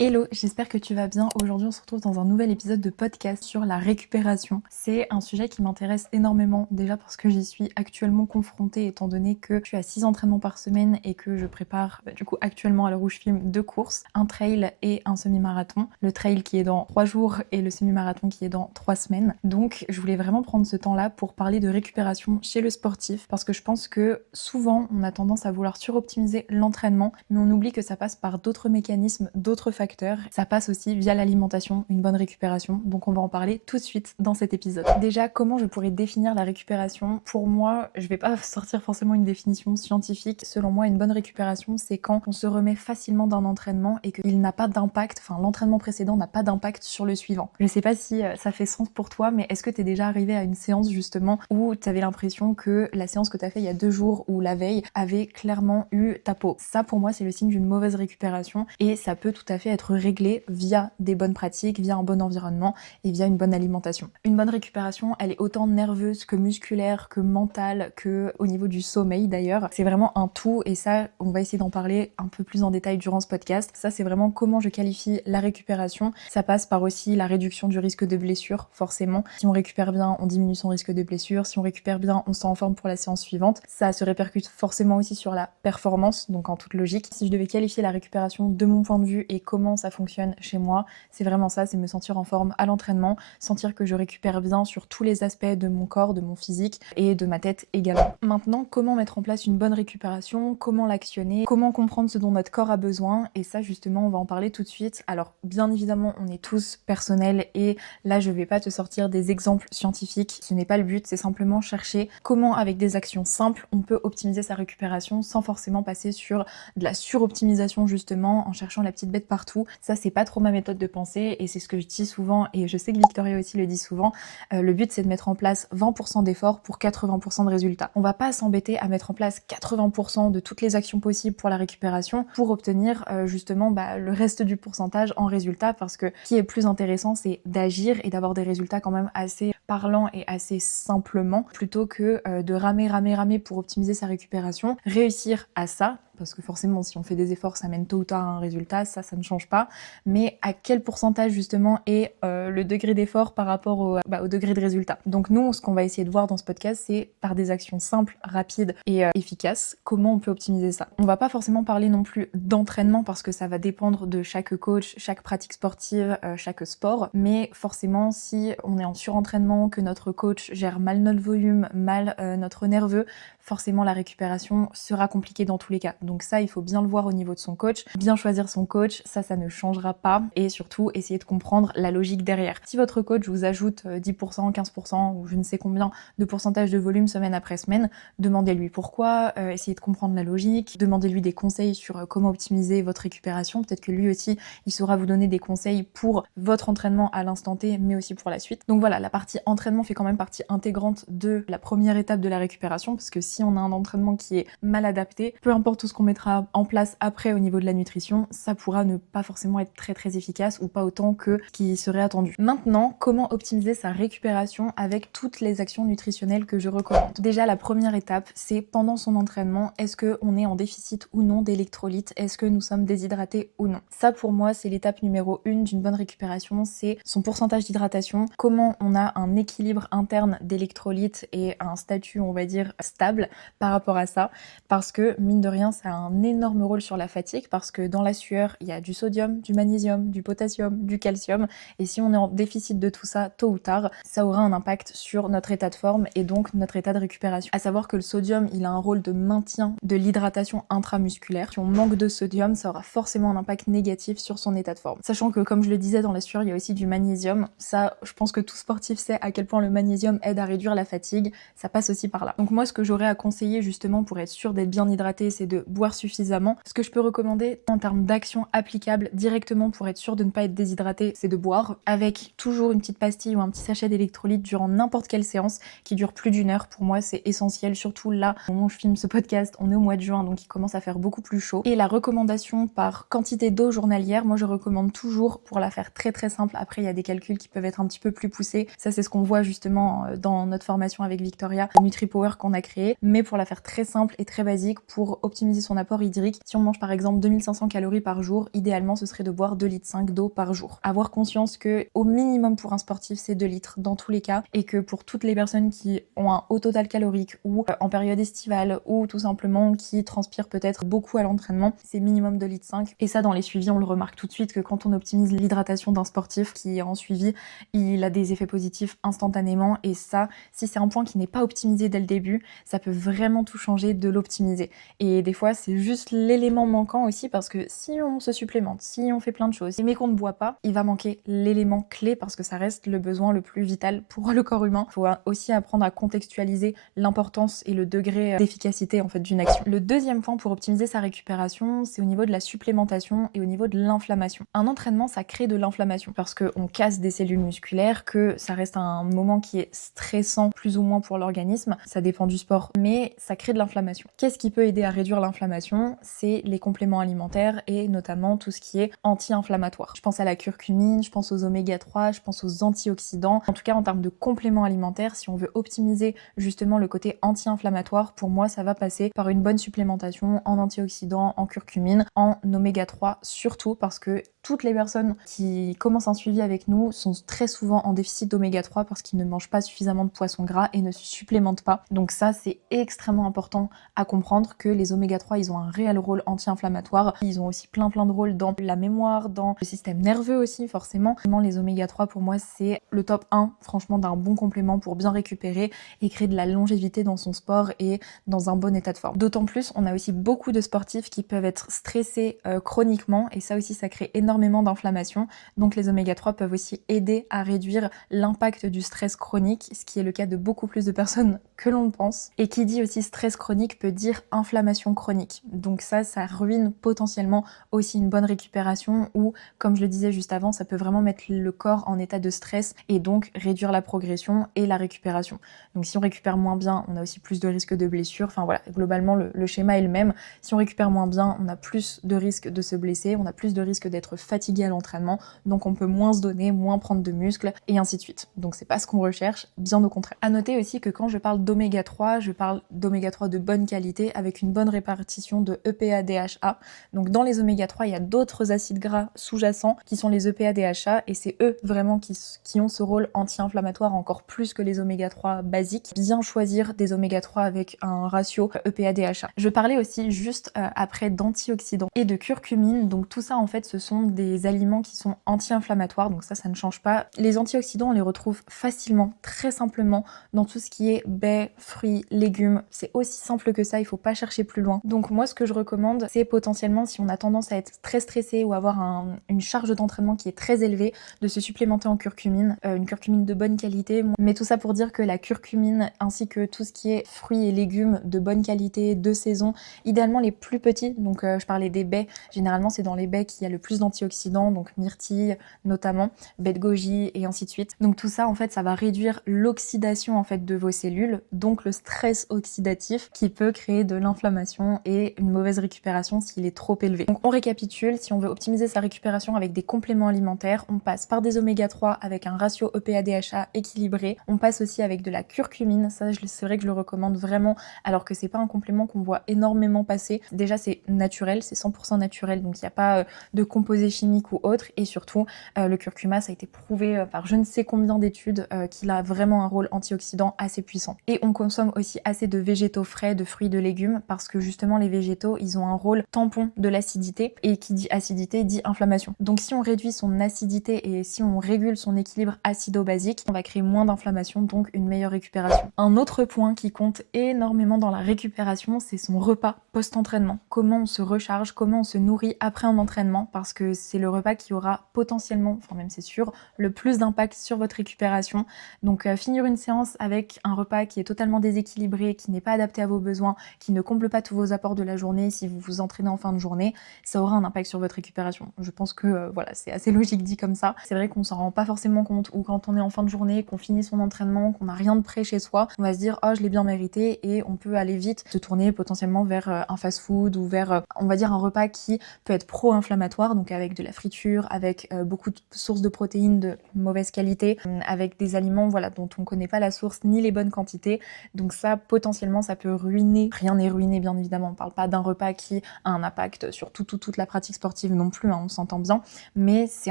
Hello, j'espère que tu vas bien. Aujourd'hui, on se retrouve dans un nouvel épisode de podcast sur la récupération. C'est un sujet qui m'intéresse énormément, déjà parce que j'y suis actuellement confrontée, étant donné que je suis à 6 entraînements par semaine et que je prépare du coup actuellement à l'heure où je filme 2 courses, un trail et un semi-marathon. Le trail qui est dans 3 jours et le semi-marathon qui est dans 3 semaines. Donc, je voulais vraiment prendre ce temps-là pour parler de récupération chez le sportif, parce que je pense que souvent, on a tendance à vouloir suroptimiser l'entraînement, mais on oublie que ça passe par d'autres mécanismes, d'autres facteurs. Ça passe aussi via l'alimentation, une bonne récupération. Donc on va en parler tout de suite dans cet épisode. Déjà, comment je pourrais définir la récupération? Pour moi, je vais pas sortir forcément une définition scientifique. Selon moi, une bonne récupération, c'est quand on se remet facilement d'un entraînement et qu'il n'a pas d'impact, enfin l'entraînement précédent n'a pas d'impact sur le suivant. Je sais pas si ça fait sens pour toi, mais est-ce que t'es déjà arrivé à une séance justement où t'avais l'impression que la séance que t'as fait il y a 2 jours ou la veille avait clairement eu ta peau? Ça pour moi, c'est le signe d'une mauvaise récupération et ça peut tout à fait être réglé via des bonnes pratiques, via un bon environnement et via une bonne alimentation. Une bonne récupération, elle est autant nerveuse que musculaire, que mentale, que au niveau du sommeil d'ailleurs. C'est vraiment un tout et ça, on va essayer d'en parler un peu plus en détail durant ce podcast. Ça, c'est vraiment comment je qualifie la récupération. Ça passe par aussi la réduction du risque de blessure, forcément. Si on récupère bien, on diminue son risque de blessure. Si on récupère bien, on se sent en forme pour la séance suivante. Ça se répercute forcément aussi sur la performance, donc en toute logique. Si je devais qualifier la récupération de mon point de vue et comment ça fonctionne chez moi, c'est vraiment ça, c'est me sentir en forme à l'entraînement, sentir que je récupère bien sur tous les aspects de mon corps, de mon physique et de ma tête également. Maintenant, comment mettre en place une bonne récupération, comment l'actionner, comment comprendre ce dont notre corps a besoin, et ça justement on va en parler tout de suite. Alors bien évidemment on est tous personnels et là je vais pas te sortir des exemples scientifiques, ce n'est pas le but, c'est simplement chercher comment avec des actions simples on peut optimiser sa récupération sans forcément passer sur de la suroptimisation justement en cherchant la petite bête partout. Ça c'est pas trop ma méthode de pensée et c'est ce que je dis souvent et je sais que Victoria aussi le dit souvent. Le but c'est de mettre en place 20% d'efforts pour 80% de résultats. On va pas s'embêter à mettre en place 80% de toutes les actions possibles pour la récupération pour obtenir justement le reste du pourcentage en résultat, parce que ce qui est plus intéressant c'est d'agir et d'avoir des résultats quand même assez parlants et assez simplement plutôt que de ramer pour optimiser sa récupération. Réussir à ça, parce que forcément si on fait des efforts ça mène tôt ou tard à un résultat, ça ne change pas, mais à quel pourcentage justement est le degré d'effort par rapport au degré de résultat. Donc nous, ce qu'on va essayer de voir dans ce podcast, c'est par des actions simples, rapides et efficaces, comment on peut optimiser ça. On va pas forcément parler non plus d'entraînement parce que ça va dépendre de chaque coach, chaque pratique sportive, chaque sport, mais forcément si on est en surentraînement, que notre coach gère mal notre volume, mal notre nerveux, forcément la récupération sera compliquée dans tous les cas. Donc ça, il faut bien le voir au niveau de son coach, bien choisir son coach, ça ne changera pas, et surtout essayer de comprendre la logique derrière. Si votre coach vous ajoute 10%, 15% ou je ne sais combien de pourcentage de volume semaine après semaine, demandez-lui pourquoi, essayez de comprendre la logique, demandez-lui des conseils sur comment optimiser votre récupération, peut-être que lui aussi, il saura vous donner des conseils pour votre entraînement à l'instant T, mais aussi pour la suite. Donc voilà, la partie entraînement fait quand même partie intégrante de la première étape de la récupération, parce que si on a un entraînement qui est mal adapté, peu importe tout ce qu'on mettra en place après au niveau de la nutrition, ça pourra ne pas forcément être très efficace ou pas autant que ce qui serait attendu. Maintenant, comment optimiser sa récupération avec toutes les actions nutritionnelles que je recommande? Déjà, la première étape, c'est pendant son entraînement, est-ce qu'on est en déficit ou non d'électrolytes? Est-ce que nous sommes déshydratés ou non? Ça, pour moi, c'est l'étape numéro 1 d'une bonne récupération, c'est son pourcentage d'hydratation, comment on a un équilibre interne d'électrolytes et un statut, on va dire, stable par rapport à ça, parce que, mine de rien, ça a un énorme rôle sur la fatigue, parce que dans la sueur, il y a du sodium, du magnésium, du potassium, du calcium, et si on est en déficit de tout ça, tôt ou tard, ça aura un impact sur notre état de forme et donc notre état de récupération. À savoir que le sodium, il a un rôle de maintien de l'hydratation intramusculaire. Si on manque de sodium, ça aura forcément un impact négatif sur son état de forme. Sachant que, comme je le disais, dans la sueur, il y a aussi du magnésium. Ça, je pense que tout sportif sait à quel point le magnésium aide à réduire la fatigue. Ça passe aussi par là. Donc moi, ce que j'aurais à conseiller justement pour être sûr d'être bien hydraté, c'est de boire suffisamment. Ce que je peux recommander en termes d'action applicable directement pour être sûr de ne pas être déshydraté, c'est de boire avec toujours une petite pastille ou un petit sachet d'électrolytes durant n'importe quelle séance qui dure plus d'1 heure. Pour moi, c'est essentiel, surtout là, au moment où je filme ce podcast, on est au mois de juin, donc il commence à faire beaucoup plus chaud. Et la recommandation par quantité d'eau journalière, moi je recommande toujours, pour la faire très simple, après il y a des calculs qui peuvent être un petit peu plus poussés, ça c'est ce qu'on voit justement dans notre formation avec Victoria, NutriPower qu'on a créé, mais pour la faire très simple et très basique, pour optimiser son apport hydrique, si on mange par exemple 2500 calories par jour, idéalement ce serait de boire 2,5 litres d'eau par jour. Avoir conscience que au minimum pour un sportif c'est 2 litres dans tous les cas, et que pour toutes les personnes qui ont un haut total calorique ou en période estivale ou tout simplement qui transpirent peut-être beaucoup à l'entraînement, c'est minimum 2,5 litres. Et ça dans les suivis on le remarque tout de suite que quand on optimise l'hydratation d'un sportif qui est en suivi, il a des effets positifs instantanément, et ça, si c'est un point qui n'est pas optimisé dès le début, ça peut vraiment tout changer de l'optimiser. Et des fois c'est juste l'élément manquant aussi, parce que si on se supplémente, si on fait plein de choses, mais qu'on ne boit pas, il va manquer l'élément clé, parce que ça reste le besoin le plus vital pour le corps humain. Il faut aussi apprendre à contextualiser l'importance et le degré d'efficacité en fait d'une action. Le deuxième point pour optimiser sa récupération, c'est au niveau de la supplémentation et au niveau de l'inflammation. Un entraînement, ça crée de l'inflammation parce qu'on casse des cellules musculaires, que ça reste un moment qui est stressant plus ou moins pour l'organisme, ça dépend du sport, mais ça crée de l'inflammation. Qu'est-ce qui peut aider à réduire l'inflammation? C'est les compléments alimentaires et notamment tout ce qui est anti-inflammatoire. Je pense à la curcumine, je pense aux oméga 3, je pense aux antioxydants. En tout cas, en termes de compléments alimentaires, si on veut optimiser justement le côté anti-inflammatoire, pour moi, ça va passer par une bonne supplémentation en antioxydants, en curcumine, en oméga 3 surtout, parce que toutes les personnes qui commencent un suivi avec nous sont très souvent en déficit d'oméga 3 parce qu'ils ne mangent pas suffisamment de poissons gras et ne se supplémentent pas. Donc ça, c'est extrêmement important à comprendre, que les oméga 3, ils ont un réel rôle anti-inflammatoire. Ils ont aussi plein de rôles dans la mémoire, dans le système nerveux aussi, forcément. Vraiment, les oméga 3, pour moi, c'est le top 1, franchement, d'un bon complément pour bien récupérer et créer de la longévité dans son sport et dans un bon état de forme. D'autant plus, on a aussi beaucoup de sportifs qui peuvent être stressés chroniquement, et ça aussi, ça crée énormément d'inflammation. Donc les oméga 3 peuvent aussi aider à réduire l'impact du stress chronique, ce qui est le cas de beaucoup plus de personnes que l'on le pense. Et qui dit aussi stress chronique peut dire inflammation chronique. Donc ça ruine potentiellement aussi une bonne récupération, ou comme je le disais juste avant, ça peut vraiment mettre le corps en état de stress et donc réduire la progression et la récupération. Donc si on récupère moins bien, on a aussi plus de risques de blessures. Enfin voilà, globalement le schéma est le même. Si on récupère moins bien, on a plus de risques de se blesser, on a plus de risques d'être fatigué à l'entraînement, donc on peut moins se donner, moins prendre de muscles, et ainsi de suite. Donc c'est pas ce qu'on recherche, bien au contraire. À noter aussi que quand je parle d'oméga 3, je parle d'oméga 3 de bonne qualité, avec une bonne répartition de EPA, DHA. Donc dans les oméga 3, il y a d'autres acides gras sous-jacents qui sont les EPA, DHA, et c'est eux vraiment qui ont ce rôle anti-inflammatoire encore plus que les oméga 3 basiques. Bien choisir des oméga 3 avec un ratio EPA, DHA. Je parlais aussi juste après d'antioxydants et de curcumine. Donc tout ça en fait, ce sont des aliments qui sont anti-inflammatoires, donc ça ne change pas. Les antioxydants, on les retrouve facilement, très simplement, dans tout ce qui est baies, fruits, légumes. C'est aussi simple que ça, il faut pas chercher plus loin. Donc moi, ce que je recommande, c'est potentiellement, si on a tendance à être très stressé ou avoir une charge d'entraînement qui est très élevée, de se supplémenter en curcumine, une curcumine de bonne qualité. Mais tout ça pour dire que la curcumine, ainsi que tout ce qui est fruits et légumes de bonne qualité, de saison, idéalement les plus petits, donc je parlais des baies, généralement c'est dans les baies qu'il y a le plus d'antioxydants, donc myrtille notamment, baie de goji et ainsi de suite. Donc tout ça en fait, ça va réduire l'oxydation en fait de vos cellules, donc le stress oxydatif qui peut créer de l'inflammation et une mauvaise récupération s'il est trop élevé. Donc on récapitule, si on veut optimiser sa récupération avec des compléments alimentaires, on passe par des oméga 3 avec un ratio EPA-DHA équilibré, on passe aussi avec de la curcumine, ça c'est vrai que je le recommande vraiment, alors que c'est pas un complément qu'on voit énormément passer. Déjà c'est naturel, c'est 100% naturel, donc il n'y a pas de composés chimiques ou autres, et surtout le curcuma, ça a été prouvé par je ne sais combien d'études qu'il a vraiment un rôle antioxydant assez puissant. Et on consomme aussi assez de végétaux frais, de fruits, de légumes, parce que justement les végétaux, ils ont un rôle tampon de l'acidité, et qui dit acidité dit inflammation. Donc si on réduit son acidité et si on régule son équilibre acido-basique, on va créer moins d'inflammation, donc une meilleure récupération. Un autre point qui compte énormément dans la récupération, c'est son repas post-entraînement. Comment on se recharge, comment on se nourrit après un entraînement, parce que c'est le repas qui aura potentiellement, enfin même c'est sûr, le plus d'impact sur votre récupération. Donc finir une séance avec un repas qui est totalement déséquilibré, qui n'est pas adapté à vos besoins, qui ne comble pas tous vos apports de la journée, si vous vous entraînez en fin de journée, ça aura un impact sur votre récupération. Je pense que voilà, c'est assez logique dit comme ça. C'est vrai qu'on s'en rend pas forcément compte, ou quand on est en fin de journée, qu'on finit son entraînement, qu'on n'a rien de prêt chez soi, on va se dire « oh je l'ai bien mérité » et on peut aller vite se tourner potentiellement vers un fast-food ou vers, on va dire, un repas qui peut être pro-inflammatoire, donc avec de la friture, avec beaucoup de sources de protéines de mauvaise qualité, avec des aliments voilà, dont on connaît pas la source ni les bonnes quantités. Donc ça, potentiellement ça peut ruiner, rien n'est ruiné bien évidemment, on parle pas d'un repas qui a un impact sur toute la pratique sportive non plus, on s'entend bien, mais c'est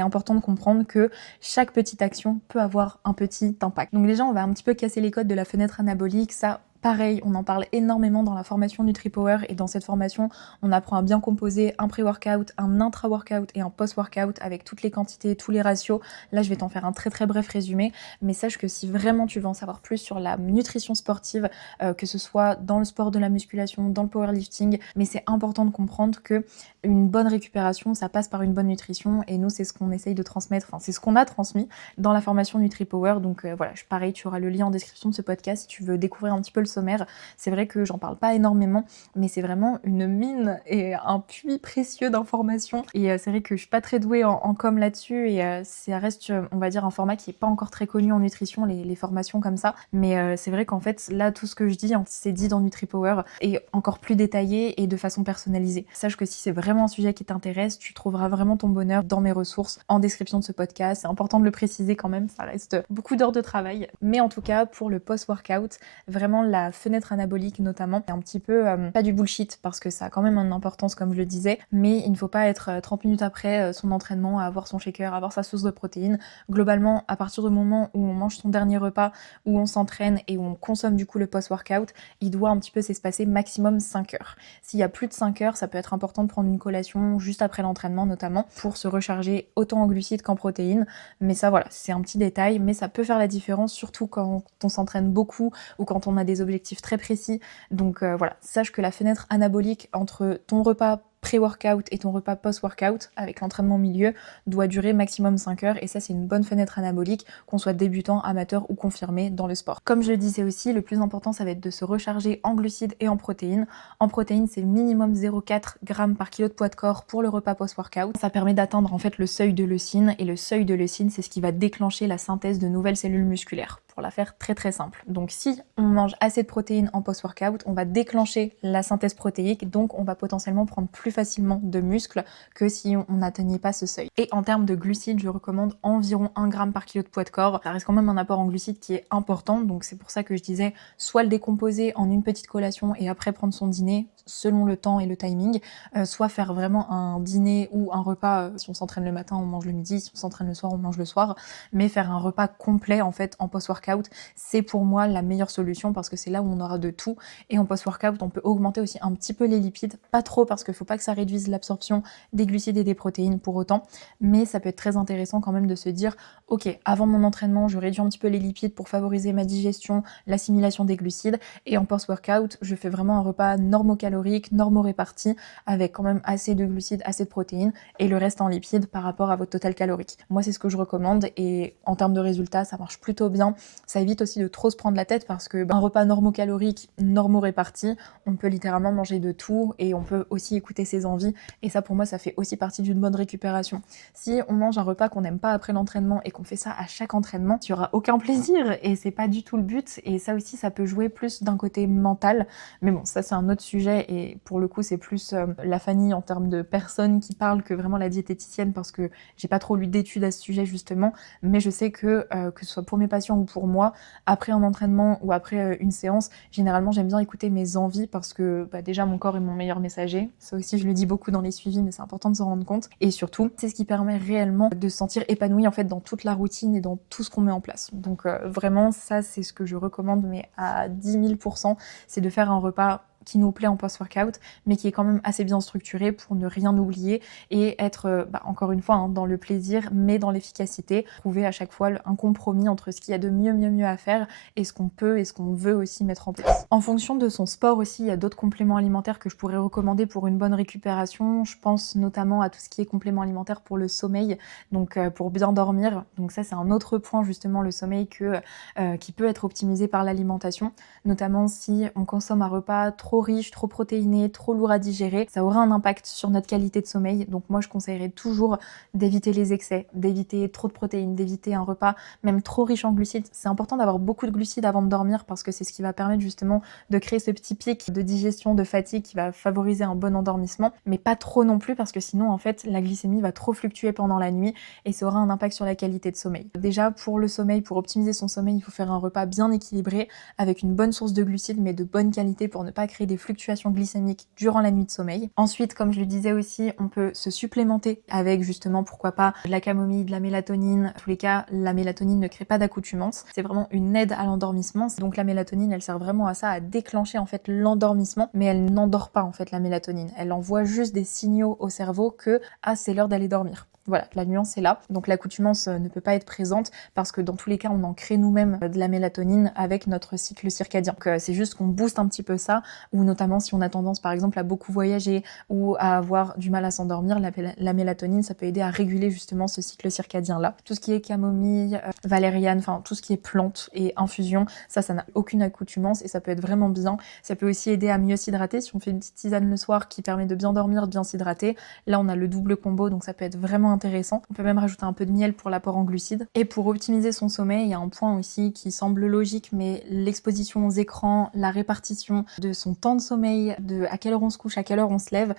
important de comprendre que chaque petite action peut avoir un petit impact. Donc déjà on va un petit peu casser les codes de la fenêtre anabolique, ça pareil, on en parle énormément dans la formation NutriPower et dans cette formation, on apprend à bien composer un pré-workout, un intra-workout et un post-workout avec toutes les quantités, tous les ratios. Là, je vais t'en faire un très bref résumé, mais sache que si vraiment tu veux en savoir plus sur la nutrition sportive, que ce soit dans le sport de la musculation, dans le powerlifting, mais c'est important de comprendre que une bonne récupération, ça passe par une bonne nutrition et nous, c'est ce qu'on essaye de transmettre, enfin, c'est ce qu'on a transmis dans la formation NutriPower. Donc voilà, pareil, tu auras le lien en description de ce podcast si tu veux découvrir un petit peu le sommaire. C'est vrai que j'en parle pas énormément, mais c'est vraiment une mine et un puits précieux d'informations. Et c'est vrai que je suis pas très douée en com là-dessus et ça reste, on va dire, un format qui est pas encore très connu en nutrition, les formations comme ça. Mais c'est vrai qu'en fait, là, tout ce que je dis, c'est dit dans NutriPower et encore plus détaillé et de façon personnalisée. Sache que si c'est vraiment un sujet qui t'intéresse, tu trouveras vraiment ton bonheur dans mes ressources en description de ce podcast. C'est important de le préciser quand même, ça reste beaucoup d'heures de travail. Mais en tout cas, pour le post-workout, vraiment la fenêtre anabolique notamment, c'est un petit peu pas du bullshit parce que ça a quand même une importance comme je le disais, mais il ne faut pas être 30 minutes après son entraînement à avoir son shaker, à avoir sa source de protéines. Globalement, à partir du moment où on mange son dernier repas, où on s'entraîne et où on consomme du coup le post-workout, il doit un petit peu s'espacer maximum 5 heures. S'il y a plus de 5 heures, ça peut être important de prendre une collation juste après l'entraînement notamment pour se recharger autant en glucides qu'en protéines. Mais ça voilà, c'est un petit détail, mais ça peut faire la différence surtout quand on s'entraîne beaucoup ou quand on a des objectifs très précis. Donc voilà, sache que la fenêtre anabolique entre ton repas pré-workout et ton repas post-workout avec l'entraînement au milieu doit durer maximum 5 heures et ça c'est une bonne fenêtre anabolique, qu'on soit débutant, amateur ou confirmé dans le sport. Comme je le disais aussi, le plus important ça va être de se recharger en glucides et en protéines. En protéines c'est minimum 0,4 g par kilo de poids de corps pour le repas post-workout. Ça permet d'atteindre en fait le seuil de leucine et le seuil de leucine c'est ce qui va déclencher la synthèse de nouvelles cellules musculaires. Pour la faire très simple. Donc si on mange assez de protéines en post-workout, on va déclencher la synthèse protéique, donc on va potentiellement prendre plus facilement de muscles que si on n'atteignait pas ce seuil. Et en termes de glucides, je recommande environ 1 g par kilo de poids de corps. Ça reste quand même un apport en glucides qui est important, donc c'est pour ça que je disais soit le décomposer en une petite collation et après prendre son dîner, selon le temps et le timing, soit faire vraiment un dîner ou un repas, si on s'entraîne le matin, on mange le midi, si on s'entraîne le soir, on mange le soir, mais faire un repas complet en fait en post-workout, c'est pour moi la meilleure solution parce que c'est là où on aura de tout. Et en post-workout, on peut augmenter aussi un petit peu les lipides, pas trop parce qu'il ne faut pas que ça réduise l'absorption des glucides et des protéines pour autant, mais ça peut être très intéressant quand même de se dire ok, avant mon entraînement, je réduis un petit peu les lipides pour favoriser ma digestion, l'assimilation des glucides, et en post-workout, je fais vraiment un repas normocalorique, normoréparti, avec quand même assez de glucides, assez de protéines, et le reste en lipides par rapport à votre total calorique. Moi, c'est ce que je recommande, et en termes de résultats, ça marche plutôt bien. Ça évite aussi de trop se prendre la tête parce que un repas normocalorique, normoréparti, on peut littéralement manger de tout et on peut aussi écouter ses envies, et ça pour moi, ça fait aussi partie d'une bonne récupération. Si on mange un repas qu'on n'aime pas après l'entraînement et qu'on fait ça à chaque entraînement, il n'y aura aucun plaisir et c'est pas du tout le but, et ça aussi ça peut jouer plus d'un côté mental, mais bon ça c'est un autre sujet et pour le coup c'est plus la Fanny en termes de personnes qui parlent que vraiment la diététicienne parce que j'ai pas trop lu d'études à ce sujet justement, mais je sais que ce soit pour mes patients ou pour moi, après un entraînement ou après une séance, généralement j'aime bien écouter mes envies parce que déjà mon corps est mon meilleur messager, ça aussi je le dis beaucoup dans les suivis mais c'est important de s'en rendre compte, et surtout c'est ce qui permet réellement de se sentir épanoui en fait dans toute la routine et dans tout ce qu'on met en place. Donc vraiment ça c'est ce que je recommande, mais à 10 000%, c'est de faire un repas qui nous plaît en post-workout, mais qui est quand même assez bien structuré pour ne rien oublier et être, encore une fois, dans le plaisir, mais dans l'efficacité. Trouver à chaque fois un compromis entre ce qu'il y a de mieux à faire et ce qu'on peut et ce qu'on veut aussi mettre en place. En fonction de son sport aussi, il y a d'autres compléments alimentaires que je pourrais recommander pour une bonne récupération. Je pense notamment à tout ce qui est complément alimentaire pour le sommeil, donc pour bien dormir. Donc ça, c'est un autre point justement, le sommeil, qui peut être optimisé par l'alimentation, notamment si on consomme un repas trop trop riche, trop protéiné, trop lourd à digérer, ça aura un impact sur notre qualité de sommeil. Donc moi je conseillerais toujours d'éviter les excès, d'éviter trop de protéines, d'éviter un repas même trop riche en glucides. C'est important d'avoir beaucoup de glucides avant de dormir parce que c'est ce qui va permettre justement de créer ce petit pic de digestion, de fatigue qui va favoriser un bon endormissement, mais pas trop non plus parce que sinon en fait la glycémie va trop fluctuer pendant la nuit et ça aura un impact sur la qualité de sommeil. Déjà pour le sommeil, pour optimiser son sommeil, il faut faire un repas bien équilibré avec une bonne source de glucides mais de bonne qualité pour ne pas créer des fluctuations glycémiques durant la nuit de sommeil. Ensuite, comme je le disais aussi, on peut se supplémenter avec justement pourquoi pas de la camomille, de la mélatonine. En tous les cas, la mélatonine ne crée pas d'accoutumance. C'est vraiment une aide à l'endormissement. Donc la mélatonine, elle sert vraiment à ça, à déclencher en fait l'endormissement, mais elle n'endort pas en fait la mélatonine. Elle envoie juste des signaux au cerveau que c'est l'heure d'aller dormir. Voilà, la nuance est là. Donc l'accoutumance ne peut pas être présente parce que dans tous les cas, on en crée nous-mêmes de la mélatonine avec notre cycle circadien. Donc c'est juste qu'on booste un petit peu ça, ou notamment si on a tendance par exemple à beaucoup voyager ou à avoir du mal à s'endormir, la mélatonine, ça peut aider à réguler justement ce cycle circadien-là. Tout ce qui est camomille, valériane, enfin tout ce qui est plantes et infusion, ça n'a aucune accoutumance et ça peut être vraiment bien. Ça peut aussi aider à mieux s'hydrater. Si on fait une petite tisane le soir qui permet de bien dormir, de bien s'hydrater, là on a le double combo, donc ça peut être vraiment intéressant. On peut même rajouter un peu de miel pour l'apport en glucides. Et pour optimiser son sommeil, il y a un point aussi qui semble logique, mais l'exposition aux écrans, la répartition de son temps de sommeil, de à quelle heure on se couche, à quelle heure on se lève,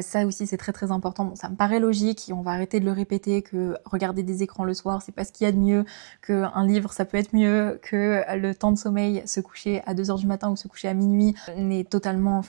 ça aussi c'est très très important. Bon, ça me paraît logique et on va arrêter de le répéter que regarder des écrans le soir, c'est pas ce qu'il y a de mieux, qu'un livre ça peut être mieux, que le temps de sommeil, se coucher à 2h du matin ou se coucher à minuit est totalement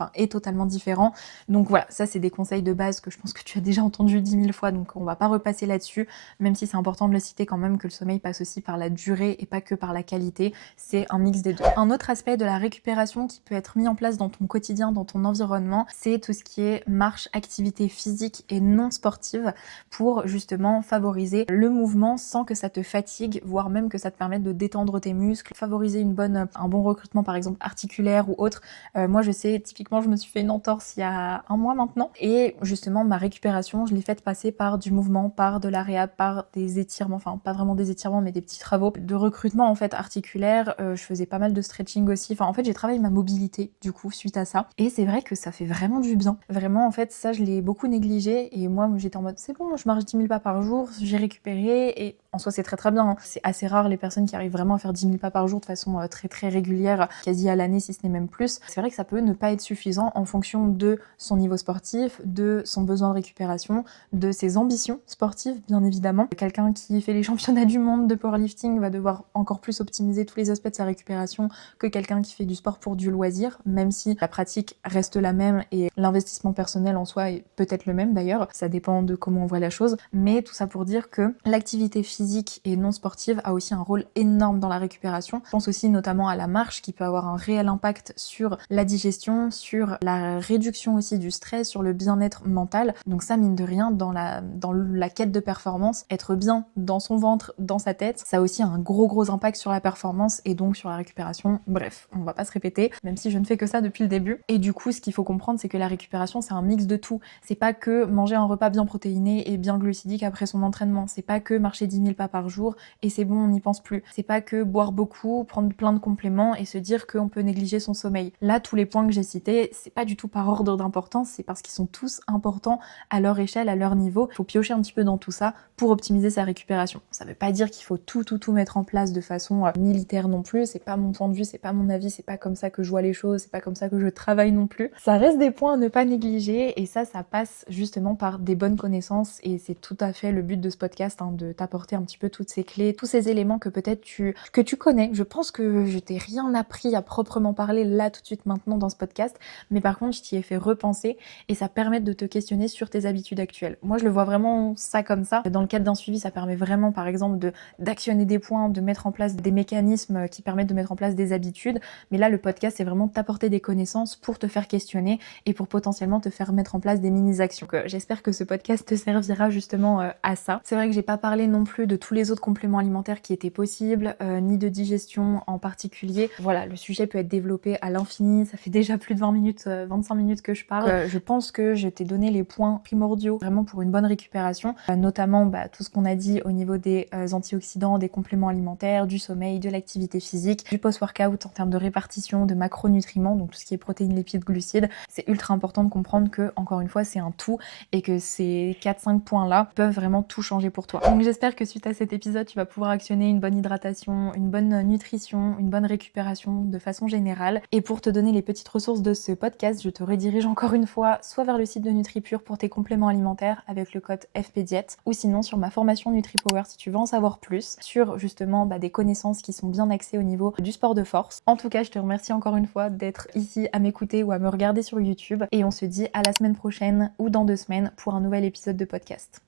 différent. Donc voilà, ça c'est des conseils de base que je pense que tu as déjà entendu 10 000 fois, donc on va pas repasser là-dessus, même si c'est important de le citer quand même que le sommeil passe aussi par la durée et pas que par la qualité, c'est un mix des deux. Un autre aspect de la récupération qui peut être mis en place dans ton quotidien, dans ton environnement, c'est tout ce qui est marche, activité physique et non sportive pour justement favoriser le mouvement sans que ça te fatigue, voire même que ça te permette de détendre tes muscles, favoriser un bon recrutement par exemple articulaire ou autre. Moi je sais, typiquement je me suis fait une entorse il y a un mois maintenant et justement ma récupération je l'ai faite passer par du mouvement, par de la réhab, par des étirements, enfin pas vraiment des étirements mais des petits travaux de recrutement en fait articulaire. Je faisais pas mal de stretching aussi, enfin en fait j'ai travaillé ma mobilité du coup suite à ça et c'est vrai que ça fait vraiment du bien. Vraiment en fait ça je l'ai beaucoup négligé et moi j'étais en mode c'est bon, je marche 10 000 pas par jour, j'ai récupéré et en soi c'est très très bien. C'est assez rare les personnes qui arrivent vraiment à faire 10 000 pas par jour de façon très très régulière, quasi à l'année si ce n'est même plus. C'est vrai que ça peut ne pas être suffisant en fonction de son niveau sportif, de son besoin de récupération, de ses ambitions sportives bien évidemment. Quelqu'un qui fait les championnats du monde de powerlifting va devoir encore plus optimiser tous les aspects de sa récupération que quelqu'un qui fait du sport pour du loisir, même si la pratique reste la même et l'investissement personnel en soi est peut-être le même d'ailleurs, ça dépend de comment on voit la chose, mais tout ça pour dire que l'activité physique et non sportive a aussi un rôle énorme dans la récupération. Je pense aussi notamment à la marche qui peut avoir un réel impact sur la digestion, sur la réduction aussi du stress, sur le bien-être mental. Donc ça mine de rien dans la quête de performance, être bien dans son ventre, dans sa tête, ça a aussi un gros impact sur la performance et donc sur la récupération. Bref, on va pas se répéter, même si je ne fais que ça depuis le début. Et du coup, ce qu'il faut comprendre, c'est que la récupération, c'est un mix de tout. C'est pas que manger un repas bien protéiné et bien glucidique après son entraînement. C'est pas que marcher 10 000 pas par jour et c'est bon, on n'y pense plus. C'est pas que boire beaucoup, prendre plein de compléments et se dire qu'on peut négliger son sommeil. Là, tous les points que j'ai cités, c'est pas du tout par ordre d'importance, c'est parce qu'ils sont tous importants à leur échelle, à leur niveau. Il faut piocher un petit peu dans tout ça pour optimiser sa récupération. Ça veut pas dire qu'il faut tout mettre en place de façon militaire non plus, c'est pas mon point de vue, c'est pas mon avis, c'est pas comme ça que je vois les choses, c'est pas comme ça que je travaille non plus. Ça reste des points à ne pas négliger et ça passe justement par des bonnes connaissances et c'est tout à fait le but de ce podcast, de t'apporter un petit peu toutes ces clés, tous ces éléments que peut-être tu connais. Je pense que je t'ai rien appris à proprement parler là tout de suite maintenant dans ce podcast, mais par contre je t'y ai fait repenser et ça permet de te questionner sur tes habitudes actuelles. Moi je le vois vraiment ça comme ça. Dans le cadre d'un suivi, ça permet vraiment par exemple d'actionner des points, de mettre en place des mécanismes qui permettent de mettre en place des habitudes, mais là le podcast c'est vraiment t'apporter des connaissances pour te faire questionner et pour potentiellement te faire mettre en place des mini-actions. Donc, j'espère que ce podcast te servira justement à ça. C'est vrai que j'ai pas parlé non plus plus de tous les autres compléments alimentaires qui étaient possibles, ni de digestion en particulier. Voilà, le sujet peut être développé à l'infini, ça fait déjà plus de 20 minutes, 25 minutes que je parle. Je pense que je t'ai donné les points primordiaux vraiment pour une bonne récupération, notamment tout ce qu'on a dit au niveau des antioxydants, des compléments alimentaires, du sommeil, de l'activité physique, du post-workout en termes de répartition, de macronutriments, donc tout ce qui est protéines, lipides, glucides. C'est ultra important de comprendre que, encore une fois, c'est un tout et que ces 4-5 points-là peuvent vraiment tout changer pour toi. Donc j'espère que suite à cet épisode, tu vas pouvoir actionner une bonne hydratation, une bonne nutrition, une bonne récupération de façon générale. Et pour te donner les petites ressources de ce podcast, je te redirige encore une fois soit vers le site de NutriPure pour tes compléments alimentaires avec le code FPDiète, ou sinon sur ma formation NutriPower si tu veux en savoir plus sur justement des connaissances qui sont bien axées au niveau du sport de force. En tout cas, je te remercie encore une fois d'être ici à m'écouter ou à me regarder sur YouTube et on se dit à la semaine prochaine ou dans 2 semaines pour un nouvel épisode de podcast.